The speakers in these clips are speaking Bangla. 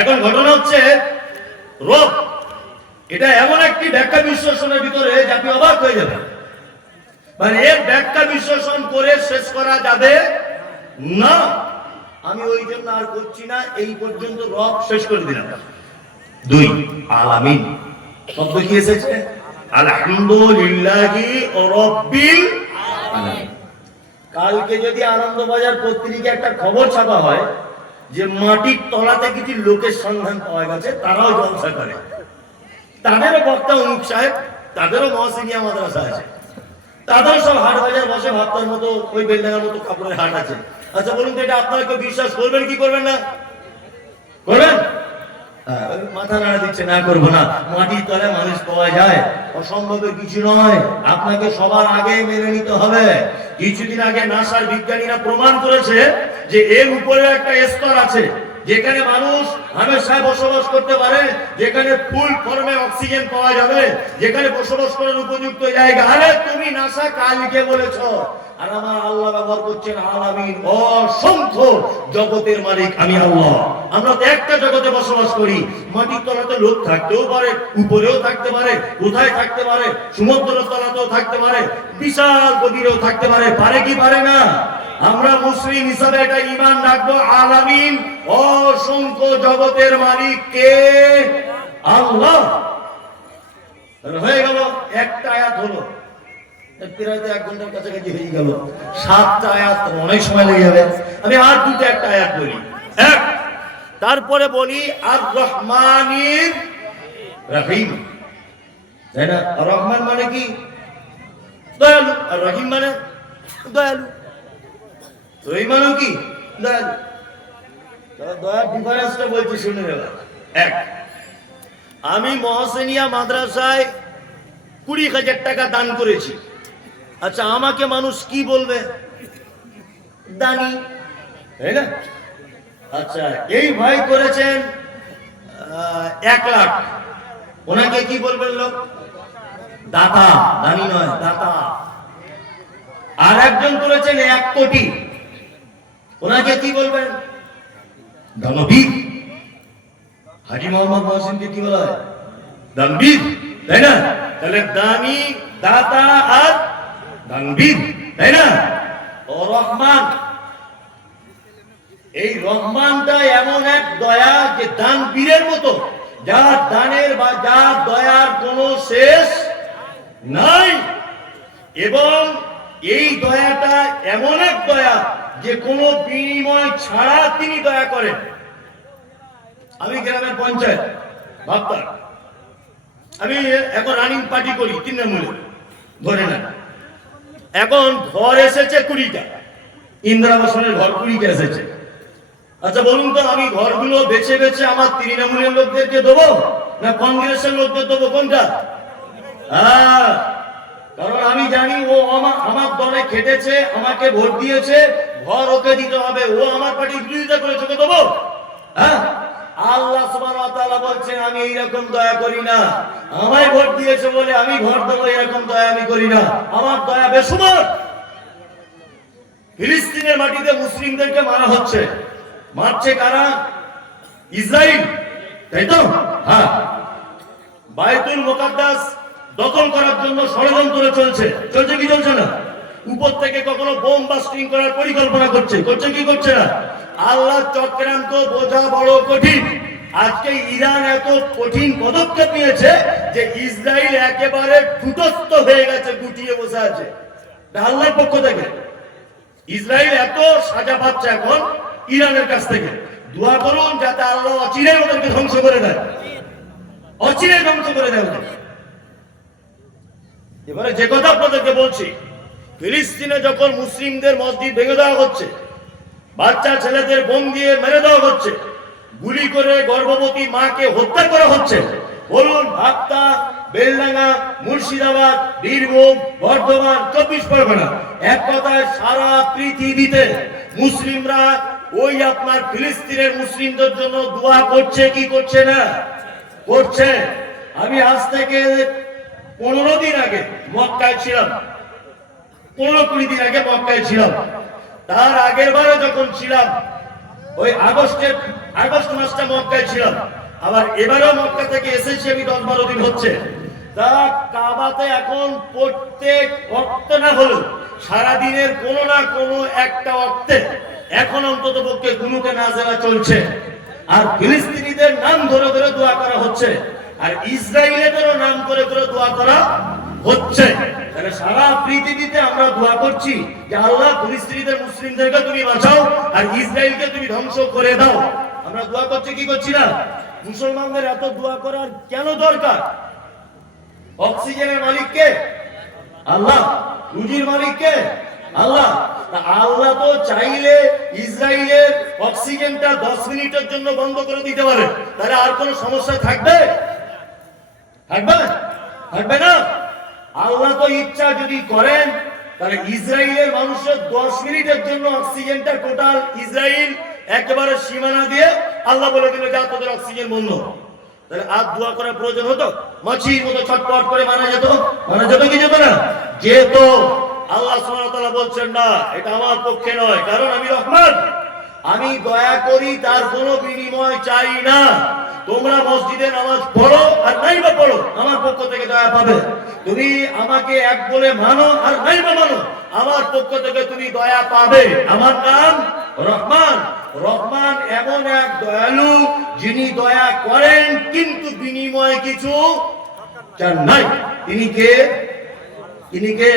এখন ঘটনা হচ্ছে রব, এটা এমন একটি ব্যাখ্যা বিশ্লেষণের ভিতরে যে আপনি অবাক হয়ে যাবেন। মানে এর ব্যাখ্যা বিশ্লেষণ করে শেষ করা যাবে না। আমি ওই জন্য আর করছি না, এই পর্যন্ত রব শেষ করে দিলাম। দুই, আলামিন শব্দ কি এসেছে? আলহামদুলিল্লাহি রাব্বিল আলামিন। কালকে যদি আনন্দবাজার পত্রিকা একটা খবর ছাপা হয় যে মাটির তলাতে কিছু লোকের সন্ধান পাওয়া গেছে, তারাও জলসা করে, তাদেরও বক্তা অমুক সাহেব, তাদেরও মহসিনিয়া মাদ্রাসা আছে, তাদের সব হাট বাজার বসে, ভাবতার মতো ওই বেলডাঙ্গার মতো কাপড়ের হাট আছে। আচ্ছা বলুন তো, এটা আপনারা কেউ বিশ্বাস করবেন কি করবেন না? করবেন? মাথা নাড়া দিচ্ছে, না করবো না। মাটির তলায় মানুষ পাওয়া যায়, অসম্ভবের কিছু নয়। আপনাকে সবার আগে মেনে নিতে হবে। কিছুদিন আগে নাসার বিজ্ঞানীরা প্রমাণ করেছে যে এর উপরে একটা স্তর আছে যেখানে মানুষ হামেশা বসবাস করতে পারে, যেখানে ফুল ফর্মে অক্সিজেন পাওয়া যাবে, যেখানে বসবাস করার উপযুক্ত জায়গা। আরে তুমি নাসা কালকে বলেছো, আর আমার আল্লাহ ব্যবহার করছেন আলামিন, অসংখ্য জগতের মালিক আমি আল্লাহ। আমরা তো একটা জগতে বসবাস করি। মাটির তলাতে লোক থাকতেও পারে, উপরেও থাকতে পারে, কোথায় থাকতে পারে, সমুদ্রের তলাতেও থাকতে পারে, বিশাল গভীরেও থাকতে পারে। পারে কি পারে না? আমরা মুসলিম হিসাবে এটা ঈমান রাখবো, আলামিন অসংখ্য জগতের মালিক কে? আল্লাহ। হয়ে গেল একটা আয়াত, হলো প্রায় 1 ঘন্টার কাছাকাছি হয়ে গেল। 7টা আয়াত, অনেক সময় লেগে যাবে। আমি আর দুটো একটা আয়াত বলি। এক, তারপরে বলি আর রহমানির রহিম, তাই না? রহমান মানে কি? দয়ালু। আর রহিম মানে দয়ালু। রহিম মানে কি? দয়ালু। দয়ার ডিফারেন্সটা বলছি, শুনে নেবেন। এক, আমি মহসিনিয়া মাদ্রাসায় 20,000 টাকা দান করেছি। আচ্ছা, আমাকে মানুষ কি বলবে? দানি, তাই না? আচ্ছা, এই ভাই করেছেন 1 লাখ, ওনাকে কি বলবেন লোক? দাতা। দানি নয়, দাতা। আর একজন করেছেন 1 কোটি, ওনাকে কি বলবেন? দানবীর। হাজী মোহাম্মদ মহসিনকে কি বলা হয়? দানবীর, তাই না? তাহলে দানি, দাতা আর দানবীর, তাই না? ও রহমান, এই রহমানটা এমন এক দয়া যে দানবীরের মতো, যার দানের বা যার দয়ার কোনো শেষ নাই। এবং এই দয়াটা এমন এক দয়া যে কোনো বিনিময় ছাড়া তিনি দয়া করেন। আমি গ্রামের পঞ্চায়েত ভাবতাম, আমি এখন রানিং পার্টি করি তৃণমূলে, ধরে না। এখন ঘর এসেছে 20টা, ইন্দিরা আবাসনের ঘর 20টা এসেছে। আচ্ছা বলুন তো, আমি ঘরগুলো বেছে বেছে আমার তৃণমূলের লোকদেরকে দেবো না কংগ্রেসের লোকদের দেবো? কোনটা? কারণ আমি জানি ও আমার দলে খেটেছে, আমাকে ভোট দিয়েছে, ঘর ওকে দিতে হবে। ও আমার পার্টির বিরোধিতা করেছে, ওকে দেবো? হ্যাঁ, আল্লাহ সুবহানাহু ওয়া তাআলা বলছেন আমি এইরকম দয়া করি না। আমায় ভোট দিয়েছে বলে আমি ঘর দেবো, এরকম দয়া আমি করি না। আমার দয়া বেসুমার। ফিলিস্তিনের মাটিতে মুসলিমদেরকে মারা হচ্ছে। মারছে কারা? ইসরাইল, তাই তো? হ্যাঁ, বাইতুল মুকাদ্দাস দখল করার জন্য ষড়যন্ত্র চলছে। চলছে কি চলছে না? উপর থেকে কখনো বোম বাস্টিং করার পরিকল্পনা করছে। করছে কি করছে না? আল্লাহ চক্রান্ত বোঝা বড় কঠিন। আজকে ইরান এত কঠিন পদক্ষেপ নিয়েছে যে ইসরায়েল একেবারে ঠুটস্থ হয়ে গেছে, গুটিয়ে বসে আছে। আল্লাহর পক্ষ থেকে ইসরায়েল এত সাজা পাচ্ছে এখন ইরানের কাছ থেকে। দোয়া করুন যাতে আল্লাহ অচিরেই ওদেরকে ধ্বংস করে দেয়, অচিরেই ধ্বংস করে দেয় ওদের। এবারে যে কথা আপনাদেরকে বলছি, ফিলিস্তিনে যখন মুসলিমদের মসজিদ ভেঙে দেওয়া হচ্ছে, বাচ্চা ছেলেদের বোম দিয়ে মেরে দেওয়া হচ্ছে, গুলি করে গর্ভবতী মাকে হত্যা করা হচ্ছে, বলুন ভাবতা, বেলডাঙ্গা, মুর্শিদাবাদ, বীরভূম, বর্ধমান, 24 পরগনা, এক কথায় সারা পৃথিবীতে মুসলিমরা ওই আপনার ফিলিস্তিনের মুসলিমদের জন্য দোয়া করছে কি করছে না? করছে। আমি আজ থেকে 15 দিন আগে মক্কায় ছিলাম, 15-20 দিন আগে মক্কায় ছিলাম। তার আগের বারে যখন ছিলাম ওই আগস্ট মাসটা মক্কায় ছিলাম, আবার এবারেও মক্কা থেকে এসেছি আমি 10-12 দিন হচ্ছে। তা কাবাতে এখন প্রত্যেক ওয়াক্তে না হলেও সারাদিনের কোনো না কোনো একটা ওয়াক্তে এখন অন্তত পক্ষে গুনুকে নাজেলা চলছে, আর ফিলিস্তিনিদের নাম ধরে ধরে দোয়া করা হচ্ছে, আর ইসরায়েলেরও নাম করে করে দোয়া করা হচ্ছে। তাহলে সারা পৃথিবীতে আমরা দোয়া করছি যে আল্লাহ ফিলিস্তিনিদের মুসলিমদেরকে তুমি বাঁচাও আর ইসরায়েলকে তুমি ধ্বংস করে দাও। আমরা দোয়া করছি কি করছি না? মুসলমানদের এত দোয়া করার কেন দরকার? অক্সিজেনের মালিক কে? আল্লাহ। রুজির মালিক কে? আল্লাহ। আল্লাহ তো চাইলে ইসরায়েলের অক্সিজেনটা 10 মিনিটের জন্য বন্ধ করে দিতে পারে, তাহলে আর কোনো সমস্যা থাকবে? থাকবে না। আল্লাহ তো ইচ্ছা যদি করেন তাহলে ইসরায়েলের মানুষের 10 মিনিটের জন্য অক্সিজেনটা টোটাল ইসরায়েল একেবারে সীমানা দিয়ে আল্লাহ বলে দিল যা তোদের অক্সিজেন বন্ধ। তাহলে আর দোয়া করার প্রয়োজন হতো? মাছির মতো ছটপট করে মারা যেত কি যেত না? যেত। আল্লাহ সুবহানাহু ওয়া তাআলা বলছেন না, এটা আমার পক্ষে নয়, কারণ আমি রহমান, আমি দয়া করি, তার কোনো বিনিময় চাই না। তোমরা মসজিদে নামাজ পড়ো আর নাই বা পড়ো, আমার পক্ষ থেকে দয়া পাবে। তুমি আমাকে এক বলে মানো আর নাই বা মানো, আমার পক্ষ থেকে তুমি দয়া পাবে। আমার নাম রহমান। রহমান এমন এক দয়ালু যিনি দয়া করেন কিন্তু বিনিময় কিছু চান নাই। তিনি কে?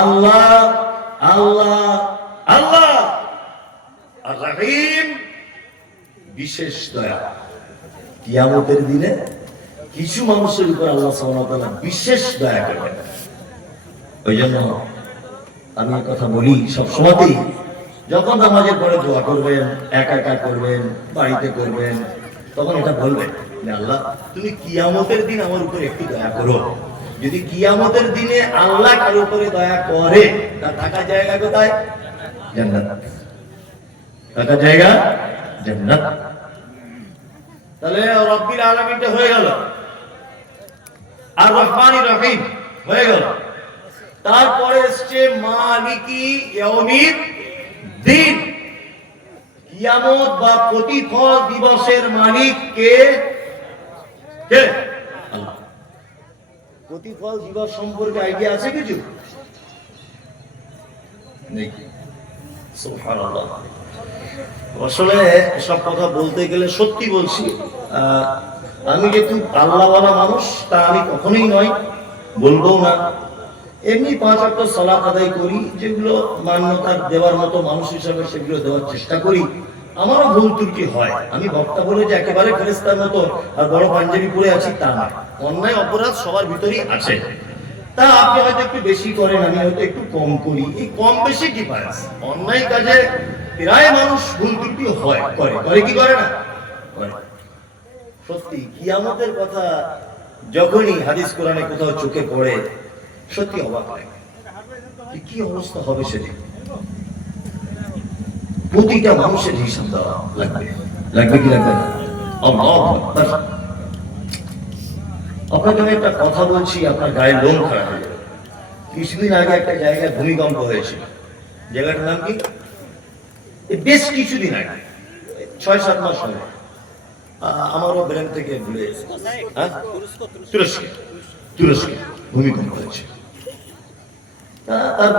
আল্লাহ। আর রহিম, বিশেষ দয়া। কিয়ামতের দিনে কিছু মানুষের উপর আল্লাহ সুবহানাহু ওয়া তাআলা বিশেষ দয়া করবেন। ওই জন্য আমি কথা বলি সব সময়তেই, যখন নামাজের পরে দোয়া করবেন, একা করবেন, বাড়িতে করবেন, তখন এটা বলবেন যে আল্লাহ তুমি কিয়ামতের দিন আমার উপর একটু দয়া করো। যদি কিয়ামতের দিনে আল্লাহ কার উপরে দয়া করে, তার থাকার জায়গা কোথায়? জান্নাত। থাকার জায়গা জান্নাত। তাহলে রব্বিল আলামিনটা হয়ে গেল, আর রহমানির রহিম হয়ে গেল। তারপরে এসছে মালিকি ইয়াউমিদ দিন। কিয়ামত বা প্রতিফল দিবসের মালিক কে? আল্লাহ। প্রতিফল দিবস সম্পর্কে আইডিয়া আছে কিছু? নেই। সুবহানাল্লাহ। আসলে সব কথা বলতে গেলে সত্যি বলছি, আমি যেহেতু আল্লাহওয়ালা মানুষ তা আমি কখনোই নয়, বলবো না। এমনি 5 ওয়াক্ত সালাত আদায় করি, যেগুলো মান্যতা দেওয়ার মতো মানুষ হিসাবে সেগুলো দেওয়ার চেষ্টা করি। আমারও ভুল ত্রুটি হয়, আমি বক্তা বলে যে একেবারে ফেরেশতার মতো আর বড় পাঞ্জাবি পরে আছি তা নয়। অন্যায় অপরাধ সবার ভিতরেই আছে। তা আপনি হয়তো একটু বেশি করেন, আমি হয়তো একটু কম করি। এই কম বেশি ডিফারেন্স। অন্যায় কাজে প্রায় মানুষ ভুল ত্রুটি হয়, করে কি করে না? করে। সত্যি কিয়ামতের কথা যখনই হাদিস কোরআনে কোথাও চোখে পড়ে, সত্যি অবাক লাগে কি অবস্থা হবে সেদিন। প্রতিটা মানুষের হিসাব দেওয়া লাগবে কি লাগবে না? আল্লাহু আকবার। আপনাকে আমি একটা কথা বলছি, আপনার গায়ে লোম খারাপ হয়ে যাবে। কিছুদিন আগে একটা জায়গায় ভূমিকম্প হয়েছিল। জায়গাটার নাম কি? বেশ কিছুদিন আগে, 6-7 মাস হলো, আমারও ব্রেন থেকে ভুলে গেছে। তুরস্কে ভূমিকম্প হয়েছে।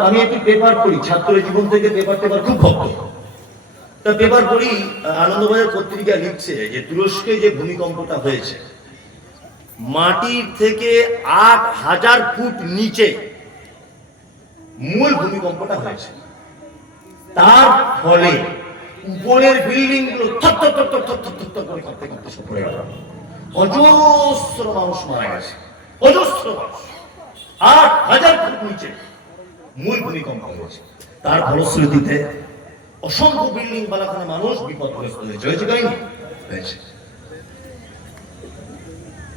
আমি একটু পেপার পড়ি, ছাত্র জীবন থেকে পেপার খুব ভক্ত। তা পেপার পড়ি, আনন্দবাজার পত্রিকা লিখছে যে তুরস্কে যে ভূমিকম্পটা হয়েছে, মাটির থেকে 8000 ফুট নিচে মূল ভূমিকম্পটা হয়েছে। তার ফলে উপরের বিল্ডিং গুলো করে কাঁপতে সব পড়ে গেল। অজস্র মানুষ মারা গেছে, অজস্র মানুষ। 8000 ফুট নিচে মূল ভূমিকম্প হয়েছে। তার ফলশ্রুতিতে অসংখ্য বিল্ডিং বালাখানা মানুষ বিপদগ্রস্ত হয়েছে।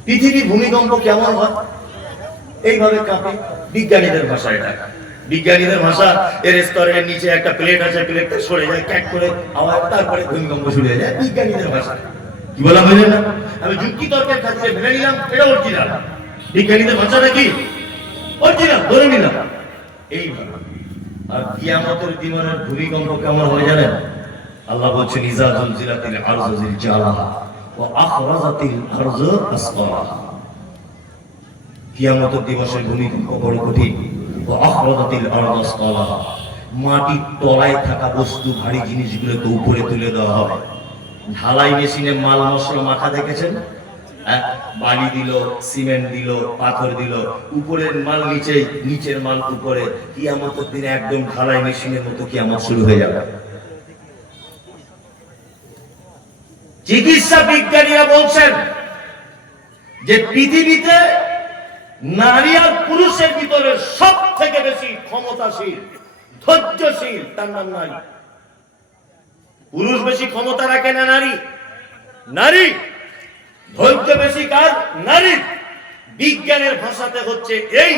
পৃথিবীর ভূমিকম্প কেমন হয়? এইভাবে কাঁপে। বিজ্ঞানীদের ভাষায় এটা, বিজ্ঞানীদের ভাষা, এর স্তরের নিচে একটা প্লেট আছে, প্লেটটা সরে যায় ক্যাক করে আওয়াজ, তারপরে ভূমিকম্প শুরু হয়ে যায়। বিজ্ঞানীদের ভাষা কি বলা হয়ে না? আমি যুক্তি তর্কের খাতিরে ভেবে নিলাম এটা অরিজিনাল। বিজ্ঞানীদের ভাষাটা কি অরিজিনাল ধরে নিলাম। এইভাবে। আর কিয়ামতের দিনের ভূমিকম্প কেমন হয় জানেন? আল্লাহ বলছেন ইজা জুলজিলাতিল আরযু জিলজালাহা ওয়া আখরাজাতিল আরযু আসকালাহা। কিয়ামত দিবসের ভূমিকম্প বড় কঠিন। ওয়া আখরাজাতিল আরযু আসকালাহা, মাটির তলায় থাকা বস্তু ভারী জিনিসগুলোকে উপরে তুলে দেওয়া হবে। ঢালাই মেশিনে মাল মশলা মাখা দেখেছেন? বালি দিল, সিমেন্ট দিল, পাথর দিল, উপরের মাল নিচে, নিচের মাল উপরে। কিয়ামতের দিনে একদম ঢালাই মেশিনের মতো কিয়ামত শুরু হয়ে যাবে। চিকিৎসা বিজ্ঞানীরা বলছেন যে পৃথিবীতে নারী আর পুরুষের ভিতরে সব থেকে বেশি ক্ষমতাশীল, ধৈর্যশীল তার নাম নারী। পুরুষ বেশি ক্ষমতা রাখে না নারী? নারী। ধৈর্য বেশি কার? নারী। বিজ্ঞানের ভাষাতে হচ্ছে এই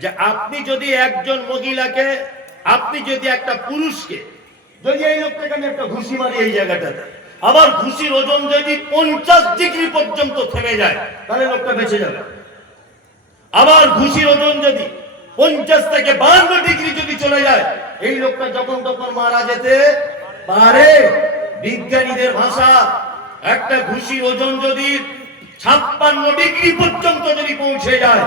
যে আপনি যদি একজন মহিলাকে, আপনি যদি একটা পুরুষকে, যদি এই লোকটাকে আমি একটা ঘুষি মারি এই জায়গাটাতে, আবার ঘুষির ওজন যদি 50 ডিগ্রি পর্যন্ত থেমে যায় তাহলে লোকটা বেঁচে যাবে। আবার ঘুষির ওজন যদি 50 থেকে 52 ডিগ্রি যদি চলে যায় এই লোকটা যখন তখন মারা যেতে পারে। বিজ্ঞানীদের ভাষা, একটা ঘুষির ওজন যদি 56 ডিগ্রি পর্যন্ত যদি পৌঁছে যায়,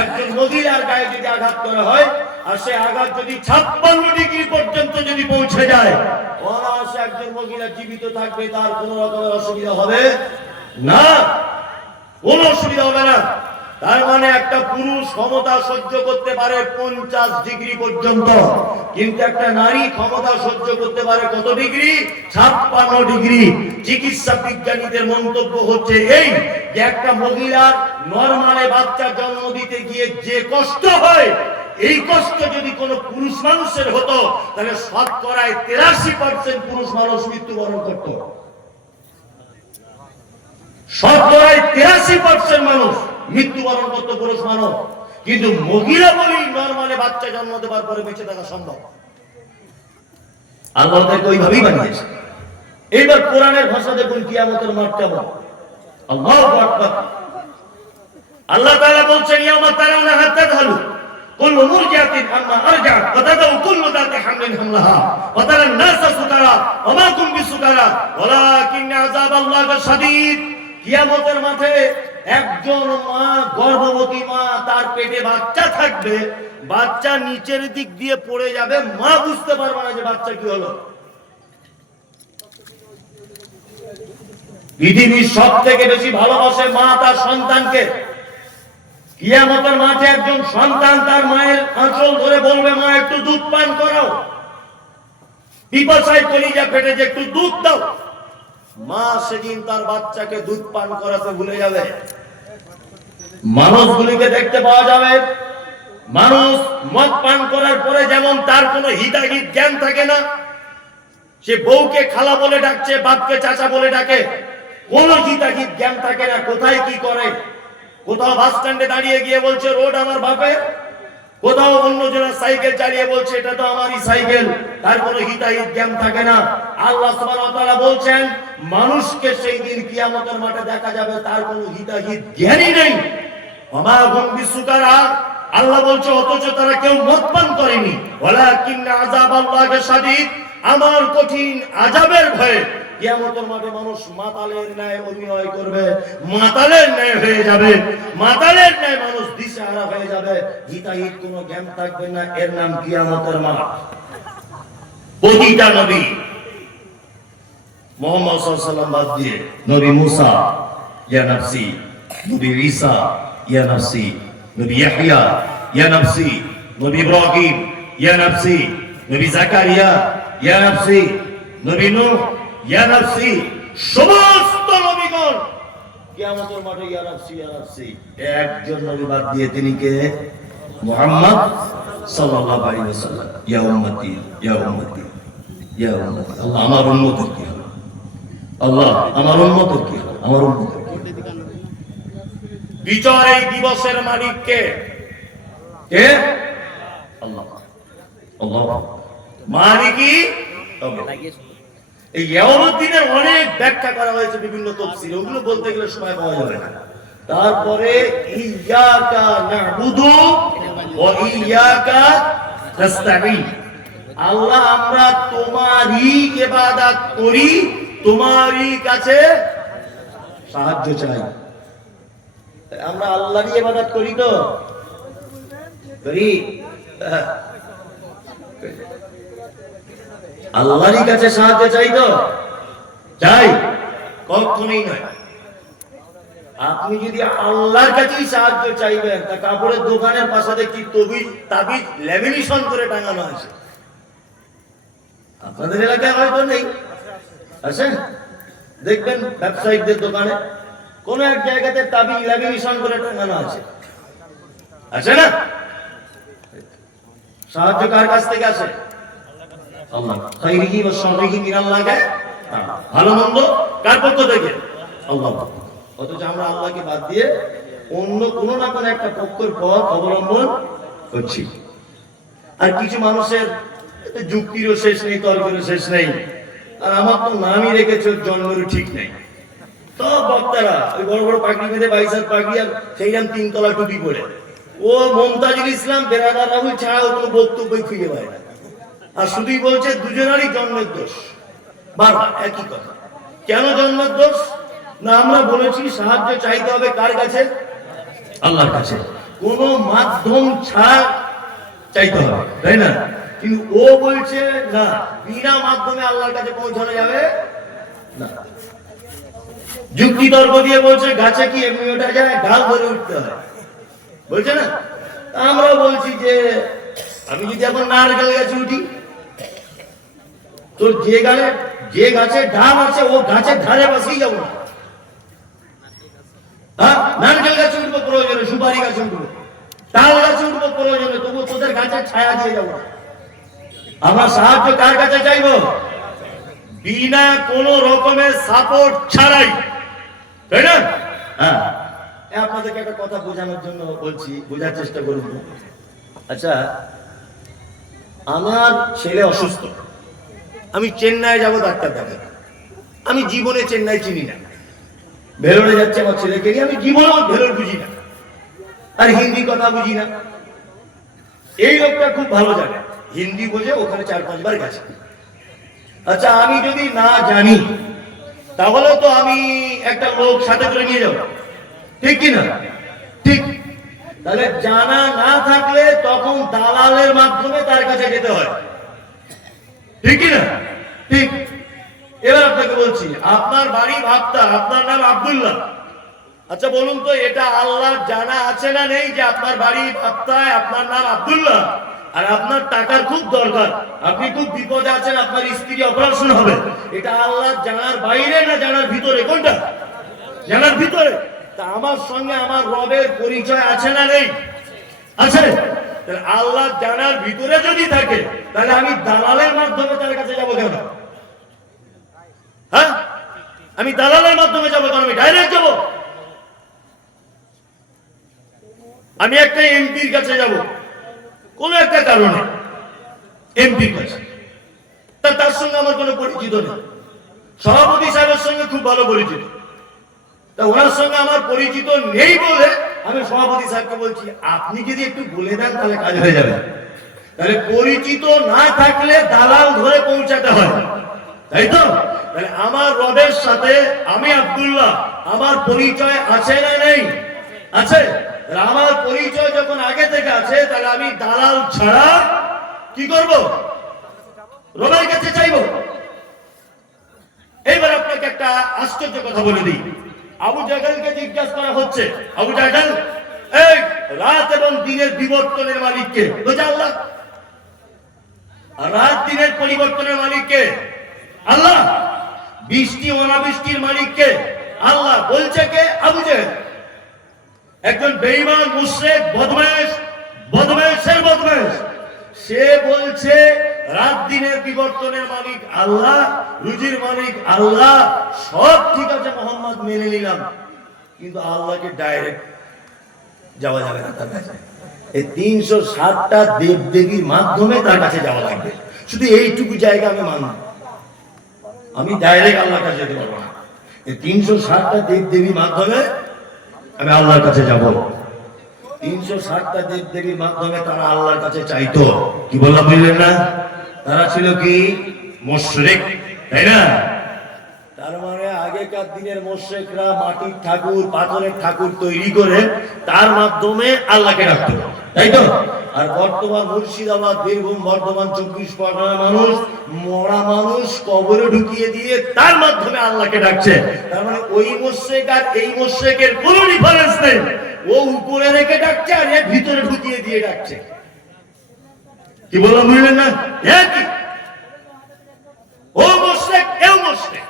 একজন মহিলার গায়ে যদি আঘাত করা হয় আর সে আঘাত যদি 56 ডিগ্রি পর্যন্ত যদি পৌঁছে যায়, অনায়াসে একজন মহিলা জীবিত থাকবে, তার কোনো রকমের অসুবিধা হবে না, কোনো অসুবিধা হবে না। তার মানে একটা পুরুষ ক্ষমতা সহ্য করতে পারে 50 ডিগ্রি পর্যন্ত, কিন্তু একটা নারী ক্ষমতা সহ্য করতে পারে কত ডিগ্রি? 56 ডিগ্রি। চিকিৎসা বিজ্ঞানীদের মন্তব্য হচ্ছে এই যে একটা মহিলার নরমালে বাচ্চা জন্ম দিতে গিয়ে যে কষ্ট হয়, এই কষ্ট যদি কোনো পুরুষ মানুষের হতো তাহলে শতকরায় 83% পুরুষ মানুষ মৃত্যুবরণ করত। শতকরায় 83% মানুষ মৃত্যুবরণ করত পুরুষ মানুষ। কিন্তু মহিলা বলেই নরমালে বাচ্চা জন্ম দেওয়ার পরে বেঁচে থাকা সম্ভব। আল্লাহ তাকে ওইভাবেই বানিয়েছে। এবার কোরআনের ভাষা দেখুন কিয়ামতের মাঠ কেমন। আল্লাহু আকবার। আল্লাহ তাআলা বলছেন ইয়াউমা তারাউনাহা তাযহালু কুল্লু মুরজিআতিন আম্মা আরজাআত ওয়া তাদাউ কুল্লু যাতি হামলিন হামলাহা ওয়া তারান নাসা সুকারা ওয়া মা কুম বিসুকারা ওয়ালাকিন আযাবাল্লাহি শাদীদ। কিয়ামতের মাঠে একজন মা, গর্ভবতী মা, তার পেটে বাচ্চা থাকবে, বাচ্চা নিচের দিক দিয়ে পড়ে যাবে, মা বুঝতে পারবে না যে বাচ্চা কি হলো। পৃথিবীর সব থেকে বেশি ভালোবাসে মা তার সন্তানকে। কিয়ামতের মাঠে একজন সন্তান তার মায়ের আঁচল ধরে বলবে, মা একটু দুধ পান করাও, পিপাসায় কলিজা ফেটেছে, একটু দুধ দাও। মা সেদিন তার বাচ্চাকে দুধ পান করাতে ভুলে যাবে। মানুষগুলিকে দেখতে পাওয়া যাবে, মানুষ মদ পান করার পরে যেমন তার কোনো হিতাহিত জ্ঞান থাকে না, সে বউকে খালা বলে ডাকছে, বাপকে চাচা বলে ডাকে, কোনো হিতাহিত জ্ঞান থাকে না, কোথায় কি করে। কোথাও বাস স্ট্যান্ডে দাঁড়িয়ে গিয়ে বলছে রোড আমার বাপের, কোথাও অন্যজনের সাইকেল চালিয়ে বলছে এটা তো আমারই সাইকেল, তার কোনো হিতাহিত জ্ঞান থাকে না। আল্লাহ সুবহানাহু ওয়া তাআলা বলছেন মানুষকে সেই দিন কিয়ামতের মাঠে দেখা যাবে তার কোনো হিতাহিত জ্ঞানই নেই। ওমা হুম বিসুকারা, আল্লাহ বলছে অথচ তারা কেউ মদ পান করেনি। ওয়ালাকিন আযাবাল্লাহি শাদীদ, আমার কঠিন আযাবের ভয়ে কিয়ামতের মাঠে মানুষ মাতালের ন্যায় অভিনয় করবে, মাতালের ন্যায় হয়ে যাবে, মাতালের ন্যায় মানুষ দিশেহারা হয়ে যাবে, হিতাহিত কোনো জ্ঞান থাকবে না। এর নাম কিয়ামতের মাঠ। প্রতিটা নবী, মুহাম্মদ সাল্লাল্লাহু আলাইহি ওয়াসাল্লাম বাদ দিয়ে, নবী মুসা ইয়া নাফসি, নবী ঈসা ইয়া নাফসি, নবী ইয়াহইয়া ইয়া নাফসি, নবী ইব্রাহিম ইয়া নাফসি, নবী জাকারিয়া ইয়া নাফসি, নবী নূহ ইয়া নাফসি, সমস্ত নবীগণ কিয়ামতের মাঠে ইয়া নাফসি ইয়া নাফসি। একজন নবী বাদ দিয়ে, তিনি কে? মুহাম্মদ সাল্লাল্লাহু আলাইহি ওয়াসাল্লাম। ইয়া উম্মতি ইয়া উম্মতি ইয়া উম্মতি। আল্লাহ আমার উম্মতের কি হবে? আল্লাহ আমার উম্মতের কি হবে? আমার উম্মতের কি হবে? বিচার এই দিবসের মালিক কে? কে? আল্লাহ। আল্লাহ মালিকই আল্লাহ। এই ইয়াউমুদ্দিনের অনেক ব্যাখ্যা করা হয়েছে বিভিন্ন তাফসীরে, ওগুলো বলতে গেলে সময় পাওয়া যাবে না। তারপরে ইয়্যাকা না'বুদু ওয়া ইয়্যাকা নাস্তাঈন, আল্লাহ আমরা তোমারই ইবাদত করি, তোমারই কাছে সাহায্য চাই। আমরা আল্লাহরই ইবাদত করি তো করি, আল্লাহরই কাছে সাহায্য চাই তো চাই, কখনোই নয়। আপনি যদি আল্লাহর কাছেই সাহায্য চাইবেন, তা কাপড়ের দোকানের পাশে দেখি তাবিজ ল্যামিনেশন করে টাঙানো আছে। আপনাদের এলাকায় হয়তো নেই, আছে? দেখবেন ব্যবসায়িকদের দোকানে কোন এক জায়গাতে তাবিজ ল্যামিনেশন করে টাঙানো আছে, আছে না? সাহায্য কার কাছ থেকে আসে? আল্লাহ। খাইরিহি ওয়া শাররিহি মিনাল্লাহি, ভালো মন্দ কার পক্ষ থেকে? আল্লাহ। অথচ আমরা আল্লাহকে বাদ দিয়ে অন্য কোন না কোন একটা পক্ষের পথ অবলম্বন করছি। আর কিছু মানুষের যুক্তিরও শেষ নেই, তর্কেরও শেষ নেই। আর আমার তো নামই রেখেছে, জন্মেরও ঠিক নেই। তো বক্তারা ওই বড় বড় পাগড়ি বেঁধে, বাইসার পাগড়ি, আর সেইরকম 3 তলা টুপি পরে, ও মমতাজুল ইসলাম বেরাদার রাহুল ছাড়া ও কোনো বক্তব্যই খুঁজে পায় না। আর শুধুই বলছে দুজনেরই জন্মের দোষ। বারবার একই কথা। কেন জন্মের দোষ? না, আমরা বলেছি সাহায্য চাইতে হবে কার কাছে? আল্লাহর কাছে। কোন মাধ্যম ছাড়া চাইতে হবে, তাই না? কিন্তু ও বলছে না, বিনা মাধ্যমে আল্লাহর কাছে পৌঁছানো যাবে না। যুক্তি তর্ক দিয়ে বলছে গাছে কি এমনি ওঠা যায়, ডাল ধরে উঠতে হয়, বলছে না? আমরা বলছি যে আমি যদি এখন নারকেল গাছে উঠি, তো যে গাছে ডাল আছে ও গাছের ধারে বসেই যাবো না। নারকেল গাছে উঠবো প্রয়োজনে, সুপারি গাছে উঠবো, তাল গাছে উঠবো প্রয়োজনে, তবু তোদের গাছের ছায়া দিয়ে যাবো না। আমরা সাহায্য কার কাছে চাইবো? বিনা কোন রকমের সাপোর্ট ছাড়াই, তাই না? হ্যাঁ, আপনাদেরকে একটা কথা বোঝানোর জন্য বলছি, বোঝার চেষ্টা করুন। আচ্ছা, আমার ছেলে অসুস্থ, আমি চেন্নাই যাবো ডাক্তার দেখাতে। আমি জীবনে চেন্নাই চিনি না, ভেলোরে যাচ্ছে আমার ছেলেকে নিয়ে, আমি জীবনে ভেলোর বুঝি না, আর হিন্দি কথা বুঝি না। এই লোকটা খুব ভালো জানে, হিন্দি বোঝে, ওখানে 4-5 বার গেছে। আচ্ছা, আমি যদি না জানি তাহলে তো আমি একটা লোক সাথে করে নিয়ে যাবো, ঠিক কিনা? ঠিক। তাহলে জানা না থাকলে তখন দালালের মাধ্যমে তার কাছে যেতে হয়, ঠিক কিনা? ঠিক। এবার আপনাকে বলছি, আপনার বাড়ি ভাবতা, আপনার নাম আব্দুল্লাহ। আচ্ছা বলুন তো, এটা আল্লাহর জানা আছে না নেই যে আপনার বাড়ি ভাবতায়, আপনার নাম আব্দুল্লাহ, আর আপনার টাকার খুব দরকার, আপনি খুব বিপদে আছেন, আপনার স্ত্রী অপারেশন হবে, এটা আল্লাহর জানার বাইরে না জানার ভিতরে? কোনটা? জানার ভিতরে। তা আমার সঙ্গে আমার রবের পরিচয় আছে না নেই? আছে। তাহলে আল্লাহ জানার ভিতরে যদি থাকে, তাহলে আমি দালালের মাধ্যমে তার কাছে যাবো কেন? হ্যাঁ, আমি দালালের মাধ্যমে যাবো কেন? আমি ডাইরেক্ট যাবো। আমি একটা এমপির কাছে যাব কোন একটা কারণে, এমপির কাছে, তার সঙ্গে আমার কোনো পরিচিত নেই। সভাপতি সাহেবের সঙ্গে খুব ভালো পরিচিত, তা ওনার সঙ্গে আমার পরিচিত নেই বলে আমি সভাপতি সাহেবকে বলছি, আপনি যদি একটু বলে দেন তাহলে কাজ হয়ে যাবে। তাহলে পরিচিত না থাকলে দালাল ধরে পৌঁছাতে হয়, তাই তো? তাহলে আমার রবের সাথে আমি আব্দুল্লাহ, আমার পরিচয় আছে না নেই? আছে। আমার পরিচয় যখন আগে থেকে আছে, তাহলে আমি দালাল ছাড়া কি করব? রবের কাছে চাইব। এবার আপনাকে একটা আশ্চর্য কথা বলে দিই। আবু জাহলকে জিজ্ঞাসা করা হচ্ছে, আবু জাহল, এই রাত এবং দিনের বিবর্তনের মালিক কে? বলছে আল্লাহ। রাত দিনের পরিবর্তনের মালিক কে? আল্লাহ। বৃষ্টি অনাবৃষ্টির মালিক কে? আল্লাহ। বলছে কে? আবু জাহল। একজন বেঈমান, মুশরিক, বদমাশ, বদমাশের বদমাশ, সে বলছে রাত দিনের বিবর্তনের মালিক আল্লাহ, রুজির মালিক আল্লাহ, সব ঠিক আছে, মোহাম্মদ মেনে নিলাম, কিন্তু আল্লাহকে ডাইরেক্ট যাওয়া যাবে না তার কাছে। এই 360টা দেব দেবীর মাধ্যমে তার কাছে যাওয়া লাগবে। শুধু এইটুকু জায়গা আমি মানব, আমি ডাইরেক্ট আল্লাহর কাছে যেতে পারবো না। এই 360টা দেব দেবীর মাধ্যমে আমি আল্লাহর কাছে যাব। 360টা দেব দেবীর মাধ্যমে তারা আল্লাহর কাছে চাইতো, কি বললাম বুঝলেন না? তারা ছিল কি মুশরিক, তাই না? তার মানে আগেকার দিনের মুশরিকরা মাটির ঠাকুর, পাথরের ঠাকুর তৈরি করে তার মাধ্যমে আল্লাহকে ডাকতো, তাই তো? আর বর্তমান মুর্শিদাবাদ, বীরভূম, বর্ধমান, 24 পরগনার মানুষ মরা মানুষ কবরে ঢুকিয়ে দিয়ে তার মাধ্যমে আল্লাহকে ডাকছে। তার মানে ওই মুশরিক আর এই মুশরিকের কোনো ডিফারেন্স নেই। ও উপরে রেখে ডাকছে আর এর ভিতরে ঢুকিয়ে দিয়ে ডাকছে। কি বললাম বুঝলেন না? একই। ও মুশরিক, এও মুশরিক।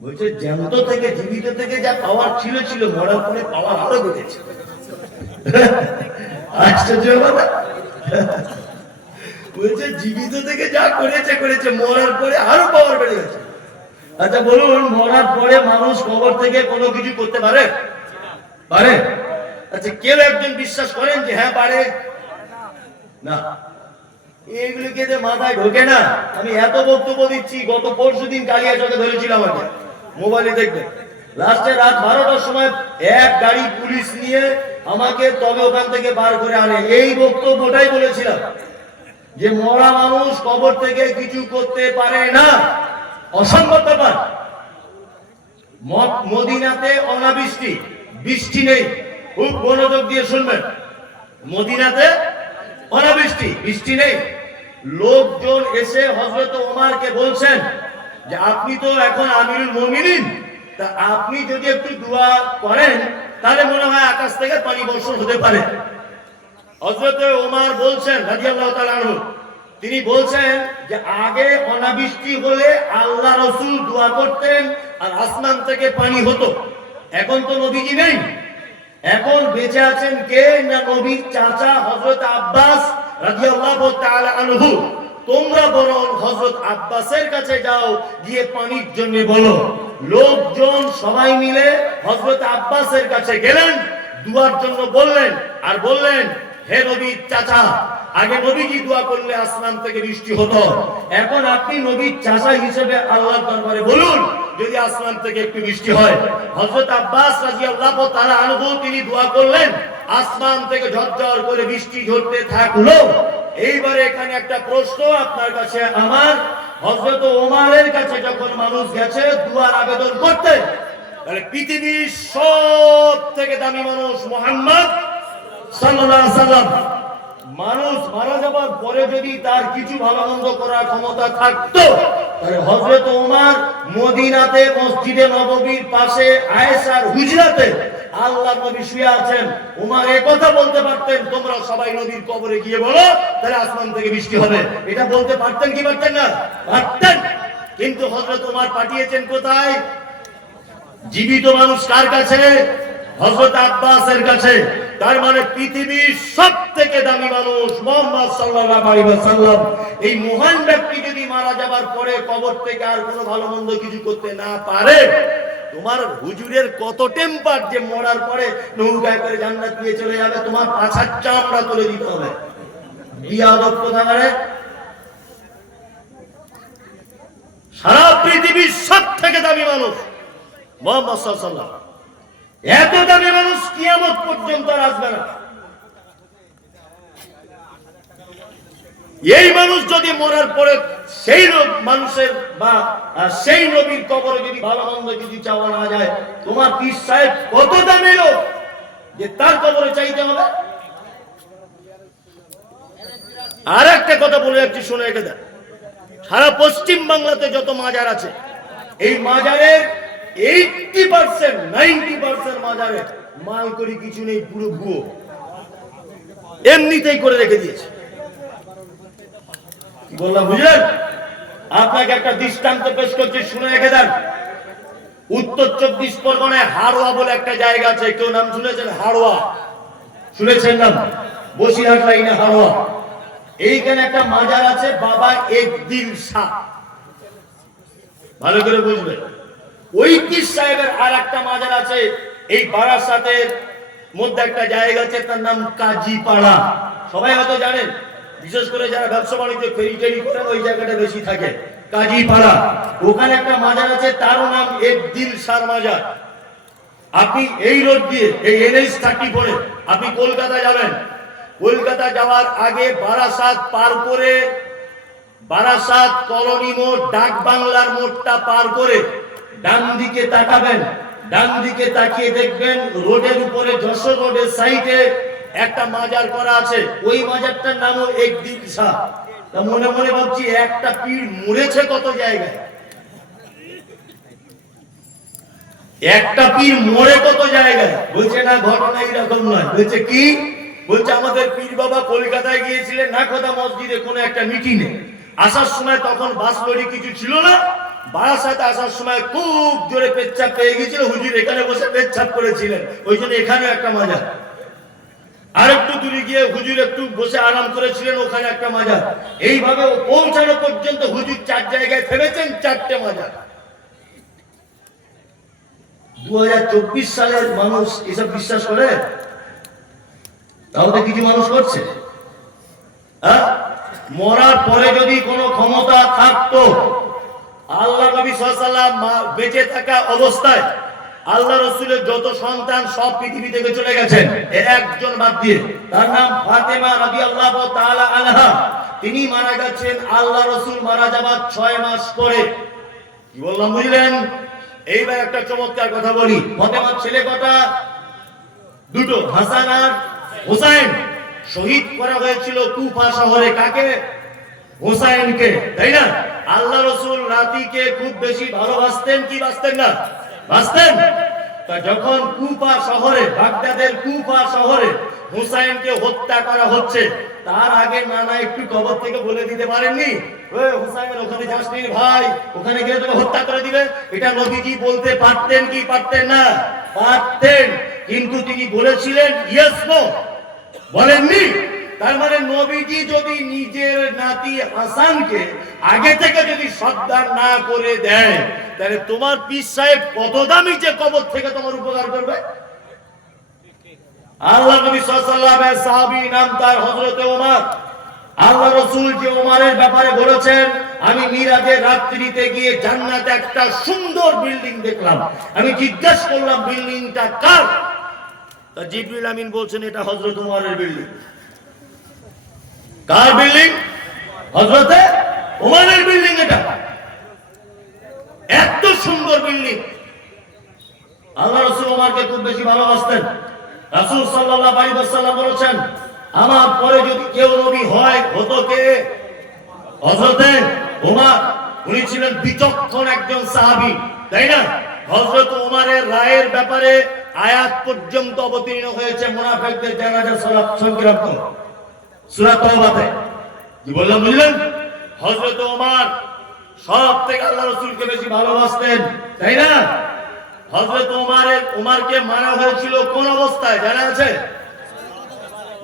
বলছে জ্যান্ত থেকে, জীবিত থেকে যা পাওয়ার ছিল ছিল, মরার পরে পাওয়ার আরো বেড়েছে। আশ্চর্য কথা। বলছে জীবিত থেকে যা করেছে করেছে, মরার পরে আরো পাওয়ার বেড়ে গেছে। আচ্ছা বলুন, মরার পরে মানুষ কবর থেকে কোনো কিছু করতে পারে? পারে? আচ্ছা কেউ একজন বিশ্বাস করেন যে হ্যাঁ পারে? না, এইগুলিকে যে মাথায় ঢোকে না। আমি এত বক্তব্য দিচ্ছি, গত পরশুদিন কালিয়াচকে ধরেছিলাম আমাকে, মোবাইলে দেখবেন। লাস্টে রাত 12টার সময় এক গাড়ি পুলিশ নিয়ে আমাকে তবে ওখান থেকে বার করে আনে। এই বক্তব্যটাই বলেছিলাম যে মরা মানুষ কবর থেকে কিছু করতে পারে না, অসম্ভব ব্যাপার। মদিনাতে অনাবৃষ্টি, বৃষ্টি নেই, খুব মনোযোগ দিয়ে শুনবেন। মদিনাতে অনাবৃষ্টি, বৃষ্টি নেই। লোকজন এসে হযরত ওমরকে বলছেন যে আপনি তো এখন আমিরুল মুমিনিন, তা আপনি যদি একটু দোয়া করেন তাহলে মনে হয় আকাশ থেকে পানি বর্ষণ হতে পারে। হযরত ওমর বলছেন রাদিয়াল্লাহু তাআলা আনহু, তিনি বলছেন যে আগে অনাবৃষ্টি হলে আল্লাহ রাসূল দোয়া করতেন আর আসমান থেকে পানি হতো। এখন তো নবীজি নেই, এখন বেঁচে আছেন কে? না নবীর চাচা হযরত আব্বাস রাদিয়াল্লাহু তাআলা আনহু। তোমরা বরং হযরত আব্বাসের কাছে যাও, গিয়ে পানির জন্য বলো। লোকজন সবাই মিলে হযরত আব্বাসের কাছে গেলেন, দুয়ার জন্য বললেন আর বললেন, হে নবীর চাচা, আগে নবীজি দোয়া করলে আসমান থেকে বৃষ্টি হতো, এখন আপনি নবীর চাচা হিসেবে আল্লাহর দরবারে বলুন যদি আসমান থেকে একটু বৃষ্টি হয়। হযরত আব্বাস রাদিয়াল্লাহু তাআলা আনহু তিনি দোয়া করলেন, আসমান থেকে ঝরঝর করে বৃষ্টি ঝরতে থাকলো। এইবারে এখানে একটা প্রশ্ন আপনার কাছে আমার, হযরত ওমরের কাছে যখন মানুষ গেছে দুয়ার আবেদন করতে, তাহলে পৃথিবীর সব থেকে দামি মানুষ মুহাম্মদ সাল্লাল্লাহু আলাইহি ওয়াসাল্লাম, মানুষ মারা যাবার পরে যদি তার কিছু ভালো মন্দ করার ক্ষমতা থাকতো, তাহলে হযরত ওমর মদিনাতে মসজিদে নববীর পাশে আয়েশার হুজরাতে আল্লাহর নবী শুয়ে আছেন, ওমর এই কথা বলতে পারতেন, তোমরা সবাই নবীর কবরে গিয়ে বলো তাহলে আসমান থেকে বৃষ্টি হবে। এটা বলতে পারতেন কি পারতেন না? পারতেন। কিন্তু হযরত ওমর পাঠিয়েছেন কোথায়? জীবিত মানুষ কার কাছে? হযরত আব্বাসের কাছে। তার মানে পৃথিবীর সবথেকে দামি মানুষ মুহাম্মদ সাল্লাল্লাহু আলাইহি ওয়াসাল্লাম, এই মহান ব্যক্তি যদি মারা যাবার পরে কবর থেকে আর কোনো ভালো মন্দ কিছু করতে না পারে, তোমার হুজুরের কত টেম্পার যে মরার পরে নৌকায় করে জান্নাত নিয়ে চলে যাবে, তোমার পাছার চামড়া তুলে দিতে হবে। বিয়াদব কোথাকারে। সারা পৃথিবীর সবথেকে দামি মানুষ মুহাম্মদ সাল্লাল্লাহু আলাইহি ওয়াসাল্লাম, এত দামি মানুষ কিয়ামত পর্যন্ত আর আসবে না। এই মানুষ যদি মরার পরে সেই মানুষের বা সেই নবীর কবরে যদি ভালো মন্দ যদি চাওয়া না যায়, তোমার পীর সাহেব কত দামি লোক যে তার কবরে চাইতে হবে। আর একটা কথা বলে যাচ্ছি, শুনে রেখে দেন। সারা পশ্চিম বাংলাতে যত মাজার আছে, এই মাজারের 80% 90% মাজারে মাল করি কিছু নেই, পুরো ভুয়ো, এমনিতেই করে রেখে দিয়েছে। কি বললাম বুঝলেন? আপনাকে একটা দৃষ্টান্ত পেশ করছি, শুনে রেখে দেন। উত্তর 24 পরগনায় হাড়োয়া বলে একটা জায়গা আছে, কেউ নাম শুনেছেন? হাড়োয়া শুনেছেন নাম? বসিরহাট লাইনে হাড়োয়া। এইখানে একটা মাজার আছে, বাবা একদিল শাহ, ভালো করে বুঝবেন। ওই পীর সাহেবের আর একটা মাজার আছে এই বারাসাতের মধ্যে একটা জায়গা আছে, তার নাম কাজীপাড়া। সবাই হয়তো জানেন, বিশেষ করে যারা ব্যবসা বাণিজ্য ফেরি টেরি করেন ওই জায়গাটা বেশি থাকে, কাজীপাড়া। ওখানে একটা মাজার আছে, তারও নাম একদিল শাহ মাজার। আপনি এই রোড দিয়ে, এই NH 30 পড়ে আপনি কলকাতা যাবেন, কলকাতা যাওয়ার আগে বারাসাত পার করে, বারাসাত কলোনি মোড়, ডাক বাংলার মোড়টা পার করে ডান দিকে তাকাবেন। ডান দিকে তাকিয়ে দেখবেন রোডের উপরে, যশোর রোডের সাইডে একটা মাজার করা আছে। ওই মাজারটার নামও একদিন শাহ। তা মনে মনে ভাবছি একটা পীর মরেছে কত জায়গায়, একটা পীর মরে কত জায়গায়। বলছে না, ঘটনা এরকম নয়। বলছে কি? বলছে আমাদের পীর বাবা কলকাতায় গিয়েছিলেন নাখোদা মসজিদে কোনো একটা মিটিংয়ে। আসার সময় তখন বাস লরি কিছু ছিল না। বারাসাতে আসার সময় খুব জোরে পেচ্ছাপ পেয়ে গিয়েছিল। হুজুর এখানে বসে পেচ্ছাপ করেছিলেন, ওই জন্য এখানে একটা মাজার। আর একটু দূরে গিয়ে হুজুর একটু বসে আরাম করেছিলেন, ওখানে একটা মাজার। এইভাবে পৌঁছানো পর্যন্ত হুজুর 4 জায়গায় থেমেছেন, 4টে মাজার। 2024 সালের মানুষ এসব বিশ্বাস করে? তাহলে কিছু মানুষ করছে। মরার পরে যদি কোনো ক্ষমতা থাকতো, আল্লাহ নবী সাল্লাল্লাহু আলাইহি ওয়াসাল্লাম বেঁচে থাকা অবস্থায় আল্লাহ রাসূলের যত সন্তান সব পৃথিবী থেকে চলে গেছেন, একজন বাদ দিয়ে। তার নাম ফাতেমা রাদিয়াল্লাহু তাআলা আনহা। তিনি মারা গেছেন আল্লাহ রাসূল মারা যাবার 6 মাস পরে। কি বললাম বুঝলেন? এইবার একটা চমৎকার কথা বলি। ফাতেমার ছেলে কটা? 2, হাসান আর হুসাইন। শহীদ করা হয়েছিল কুফা শহরে। কাকে? হুসাইনকে, তাই না? আল্লাহ রাসূল নাতিকে খুব বেশি ভালোবাসতেন কি বাসতেন না? বাসতেন। তা যখন কুফা শহরে, বাগদাদের কুফা শহরে হুসাইনকে হত্যা করা হচ্ছে, তার আগে নানা একটু কবর থেকে বলে দিতে পারেননি, ওই হুসাইন ওখানে যাসনি ভাই, ওখানে গিয়ে তোকে হত্যা করে দিবে? এটা নবীজি বলতে পারতেন কি পারতেন না? পারতেন। কিন্তু তিনি বলেছিলেন ইয়েস নো, বলেননি। তার মানে নবীজি যদি নিজের নাতি হাসানকে আগে থেকে যদি সাবধান না করে দেয়, তাহলে তোমার পীর সাহেব কত দামি যে কবর থেকে তোমার উপকার করবে। আল্লাহ নবী সাল্লাল্লাহু আলাইহি ওয়াসাল্লামের সাহাবী নাম তার হযরত ওমর। আল্লাহ রাসূল যে ওমরের ব্যাপারে বলেছেন, আমি মিরাজের রাত্রিতে গিয়ে জান্নাতে একটা সুন্দর বিল্ডিং দেখলাম। আমি জিজ্ঞাসা করলাম বিল্ডিংটা কার? তা জিবরিল আমিন বলছেন এটা হযরত ওমরের বিল্ডিং। কার বিল্ডিং? হযরত ওমরের বিল্ডিং। এটা এত সুন্দর বিল্ডিং। আল্লাহ রাসূল ওমরকে খুব বেশি ভালোবাসতেন। রাসূল সাল্লাল্লাহু আলাইহি ওয়াসাল্লাম বলেছেন, আমার পরে যদি কেউ নবী হয় হতো কে? হযরত ওমর। উনি ছিলেন বিচক্ষণ একজন সাহাবী, তাই না? হযরত ওমরের রায়ের ব্যাপারে আয়াত পর্যন্ত অবতীর্ণ হয়েছে মুনাফিকদের জানাজার সালাত সংক্রান্ত সূরা তাওবাতে। কি বললাম বুঝলেন? হযরত ওমর সব থেকে আল্লাহ রাসূলকে বেশি ভালোবাসতেন, তাই না? হযরত ওমরকে মারা হয়েছিল কোন অবস্থায় জানা আছে?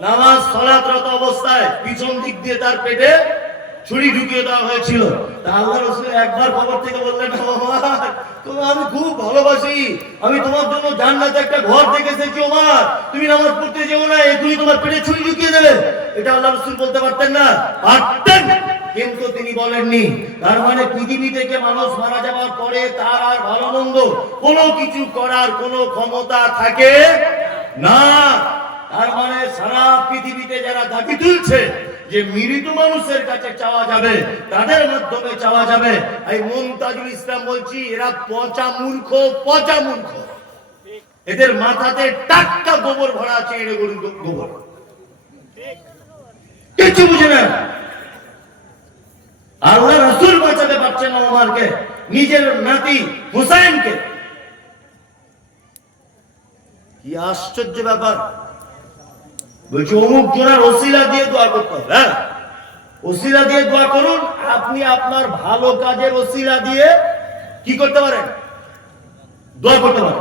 নামাজ সালাতরত অবস্থায় পিছন দিক দিয়ে তার পেটে ছুরি ঢুকিয়ে দেওয়া হয়েছিল। তা আল্লাহ রাসূল একবার খবর থেকে বললেন, ওমর তোমাকে আমি খুব ভালোবাসি, আমি তোমার জন্য জান্নাতে একটা ঘর দেখে এসেছি ওমর, তুমি নামাজ পড়তে যেও না, এখনই তোমার পেটে ছুরি ঢুকিয়ে দেবে। এটা আল্লাহ রাসূল বলতে পারতেন না? পারতেন, কিন্তু তিনি বলেননি। তার মানে পৃথিবী থেকে মানুষ মারা যাওয়ার পরে তার আর ভালো মন্দ কোনো কিছু করার কোনো ক্ষমতা থাকে না। তার মানে সারা পৃথিবীতে যারা দাবি তুলছে যে মৃত মানুষের কাছে চাওয়া যাবে, তাদের মাধ্যমে চাওয়া যাবে, এই মুমতাজুল ইসলাম বলছি এরা পচা মূর্খ, পচা মূর্খ। এদের মাথাতে টাটকা গোবর ভরা আছে, এর গরুর গোবর, কিছু বুঝে না। আল্লাহ রাসূল বাঁচাতে পারছেন না ওমরকে, নিজের নাতি হুসাইনকে। কি আশ্চর্য ব্যাপার! বলছি অমুক জনের ওসিলা দিয়ে দোয়া করতে হবে। হ্যাঁ, ওসিলা দিয়ে দোয়া করুন। আপনি আপনার ভালো কাজের ওসিলা দিয়ে কি করতে পারেন? দোয়া করতে পারেন।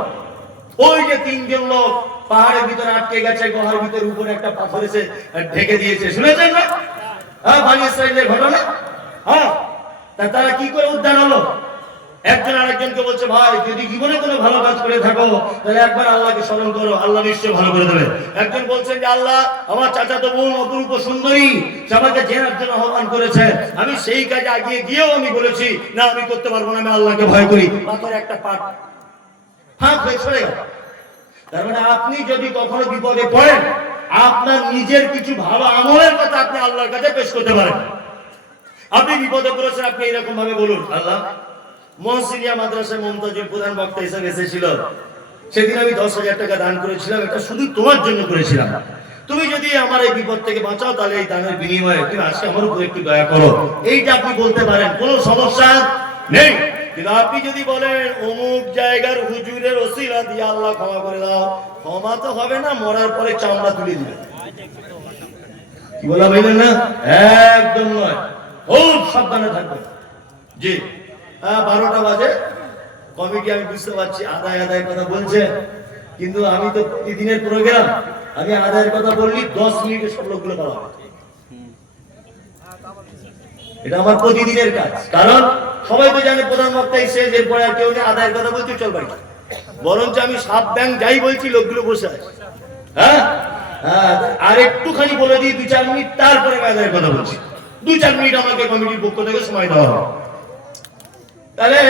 ওই যে 3 জন লোক পাহাড়ের ভিতরে আটকে গেছে, গুহার ভিতরে উপরে একটা পাথর এসে ঢেকে দিয়েছে, শুনেছেন না? হ্যাঁ, বনী ইসরাঈলের ঘটনা। হ্যাঁ, তারা কি করে উদ্ধার হলো? একজন আরেকজনকে বলছে, ভাই যদি জীবনে কোনো ভালো কাজ করে থাকো তাহলে একবার আল্লাহকে স্মরণ করো, আল্লাহ নিশ্চয়ই ভালো করে দেবে। একজন বলছেন যে আল্লাহ আমার চাচাতো বোন অপরূপ সুন্দরী, সে আমাকে জেনার জন্য আহ্বান করেছে, আমি সেই কাজে আগিয়ে গিয়েও আমি বলেছি না আমি করতে পারবো না, আমি আল্লাহকে ভয় করি। পাথর একটা পাট ফাঁক হয়ে সরে গেল। তার মানে আপনি যদি কখনো বিপদে পড়েন আপনার নিজের কিছু ভালো আমলের কথা আপনি আল্লাহর কাছে পেশ করতে পারেন। আপনি বিপদে পড়েছেন, আপনি এরকম ভাবে বলুন, আল্লাহ মহসিনিয়া মাদ্রাসায় মমতাজুল প্রধান বক্তা হিসেবে এসেছিল, সেদিন আমি 10,000 টাকা দান করেছিলাম, এটা শুধু তোমার জন্য করেছিলাম। তুমি যদি আমার এই বিপদ থেকে বাঁচাও, তাহলে এই দানের বিনিময়ে তুমি আজকে আমার উপর একটু দয়া করো। এইটা আপনি বলতে পারেন, কোনো সমস্যা নেই। কিন্তু আপনি যদি বলেন অমুক জায়গার হুজুরের ওসিলা দিয়ে আল্লাহ ক্ষমা করে দাও, ক্ষমা তো হবে না, মরার পরে চামড়া তুলে দিবে। কি বলা বললেন না? একদম নয়, খুব সাবধানে থাকবেন। জি, 12টা বাজে, কমিটি আমি বুঝতে পারছি আদায়ের কথা বলছে, কিন্তু আমি তো প্রতিদিনের প্রোগ্রাম, আমি আদায়ের কথা বললি 10 মিনিটে সব লোকগুলো পাওয়া হবে। এটা আমার প্রতিদিনের কাজ, কারণ সবাই তো জানে প্রধান বক্তা শেষ, এরপরে আর কেউ নেই, আদায়ের কথা বলছি চল বাড়ি। বরঞ্চ আমি সাপ ব্যাং যাই বলছি, লোকগুলো বসে আছে। হ্যাঁ, আর একটুখানি বলে দিই 2-4 মিনিট, তারপরে আদায়ের কথা বলছি। 2-4 মিনিট আমাকে কমিটির পক্ষ থেকে সময় দেওয়া হবে। তাহলে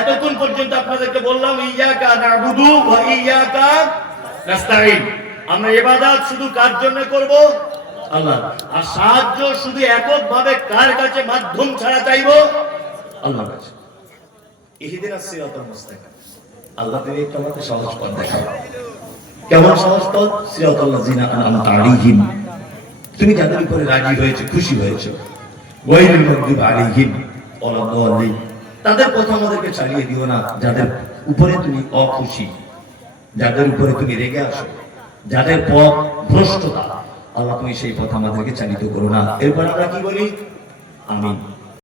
এতক্ষণ পর্যন্ত আপনাদেরকে বললাম ইয়াকা নাবুদু ওয়া ইয়াকা নাস্তাঈন। আমরা ইবাদত শুধু কার জন্য করব? আল্লাহ। আর সাহায্য শুধু এককভাবে কার কাছে মাধ্যম ছাড়া চাইবো? আল্লাহর কাছে। ইহদিনাস সিরাতাল মুস্তাকিম। আল্লাহ তুমি একটু আমাদের সহজ পথ দেখাও। কেমন সহজ পথ? সিরাতাল লাযিনা আনআমতা আলাইহিম, তুমি যাদের উপরে রাজি হয়েছে, খুশি হয়েছে, গায়রিল মাগদুবি আলাইহিম ওয়ালা দাল্লিন, তাদের কথা আমাদেরকে চালিয়ে দিও না। যাদের উপরে তুমি অখুশি, যাদের উপরে তুমি রেগে আসো, যাদের পথ ভ্রষ্টতা, আল্লাহ তুমি সেই পথ আমাদেরকে চালিত করো না। এরপর আমরা কি বলি? আমিন।